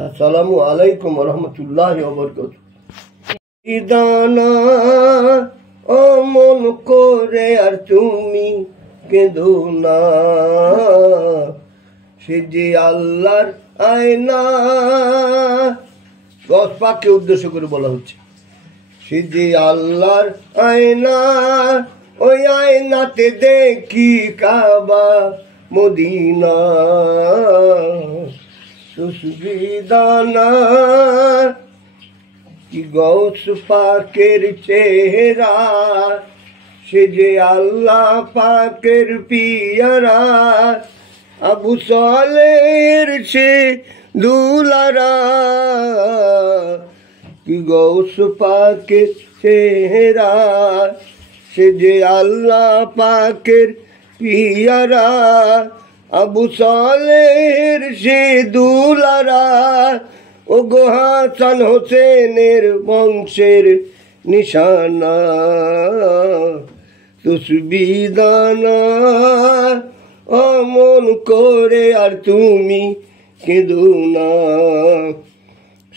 আসসালামু আলাইকুম রহমতুল্লাহি ওয়া বারাকাতুহু। দানা অমন করে আর তুমি কেঁদো না, সে যে আল্লাহর আয়না। গস পাককে উদ্দেশ্য করে বলা হচ্ছে, সে যে আল্লাহর আয়না, ওই আয়নাতে দেখি কাবা মদিনা। সুবিদানা কি গৌস পাকের চেহারা, সে যে আল্লাহ পাকের পিয়ারা। আবু সালের সে দুলারা, কি গৌস পাকের চেহারা, সে যে আল্লাহ পাকের পিয়ারা। আবু সালের সে দুলারা, ও গো হাসান হোসেনের বংশের নিশানা। তুসবিদানা অমন করে আর তুমি কেঁদো না,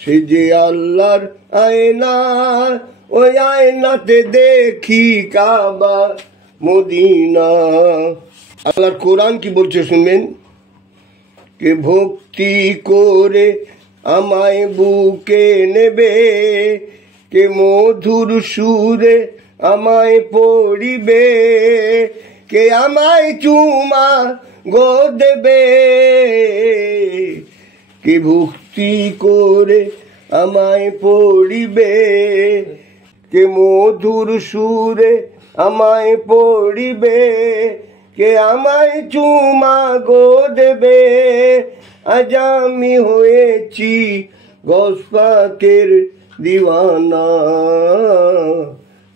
সে যে আল্লাহর আয়না, ওই আয়নাতে দেখি কাবা মদিনা। আল্লাহর কোরআন কি বলছে শুনবেন। কে ভক্তি করে আমায় বুকে নেবে, কে মধুর সুরে আমায় পড়িবে, কে আমায় চুমা গো দেবে। কে ভক্তি করে আমায় পড়িবে, কে মধুর সুরে আমায় পড়িবে, কে আমায় চুমা গো দেবে। আজ আমি হয়েছি গৌস পাকের দিওয়ানা।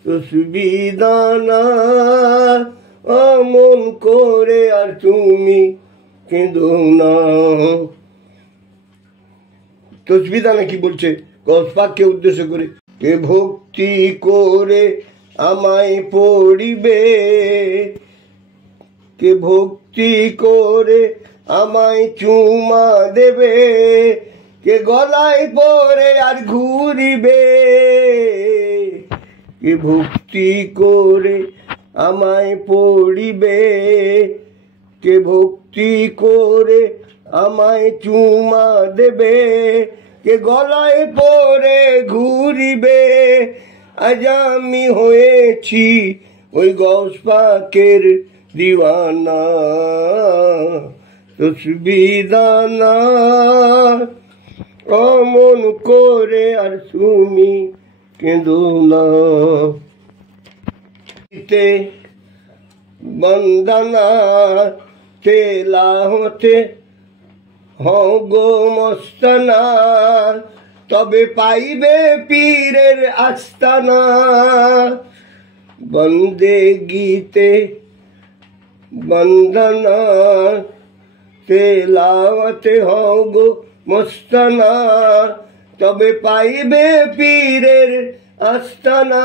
তুসবিদানা অমন করে আর তুমি কেঁদো না। তুসবিদানা কি বলছে গৌস পাককে উদ্দেশ্য করে। কে ভক্তি করে আমায় পড়িবে, কে ভক্তি করে আমায় চুমা দেবে, কে গলায় পরে আর ঘুরিবে। কে ভক্তি করে আমায় পড়িবে, কে ভক্তি করে আমায় চুমা দেবে, কে গলায় পরে ঘুরিবে। আজ আমি হয়েছি ওই গৌস পাকের দিওয়ানা। তুসবিদানা অমন করে আর তুমি কেঁদো না। বন্দনা তেলাওয়াতে হও গো মস্তানা, তবে পাইবে পীরের আস্তানা। বন্দেগীতে বন্দনা তেলাওয়াতে হও গো মস্তানা, তবে পাইবে পীরের আস্তানা।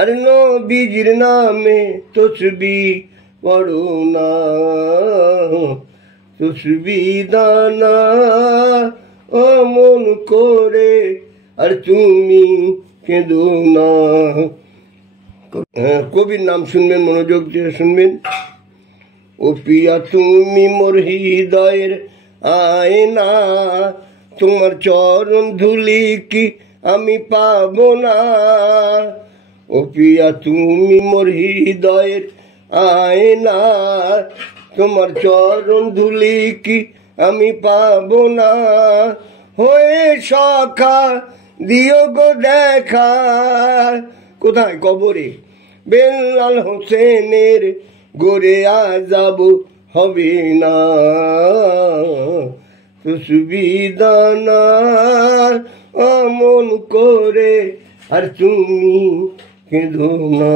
আর নবীজির নামে তসবিহ পড়ো না। তুসবিদানা অমন করে আর তুমি কেঁদো না। কবির নাম শুনবেন, মনোযোগ দিয়ে শুনবেন। ও পিয়া তুমি মোর হৃদয়ের আয়না, তোমার চরণ ধুলি কি আমি পাবো না। ও পিয়া তুমি মোর হৃদয়ের আয়না, তোমার চরণ ধুলি কি আমি পাবো না। হয়ে সখা দিও গো দেখা, কোথায় কবরে। বেলাল হোসেনের গোরে আযাব হবে না। তুসবিদানা অমন করে আর তুমি কেঁদো না।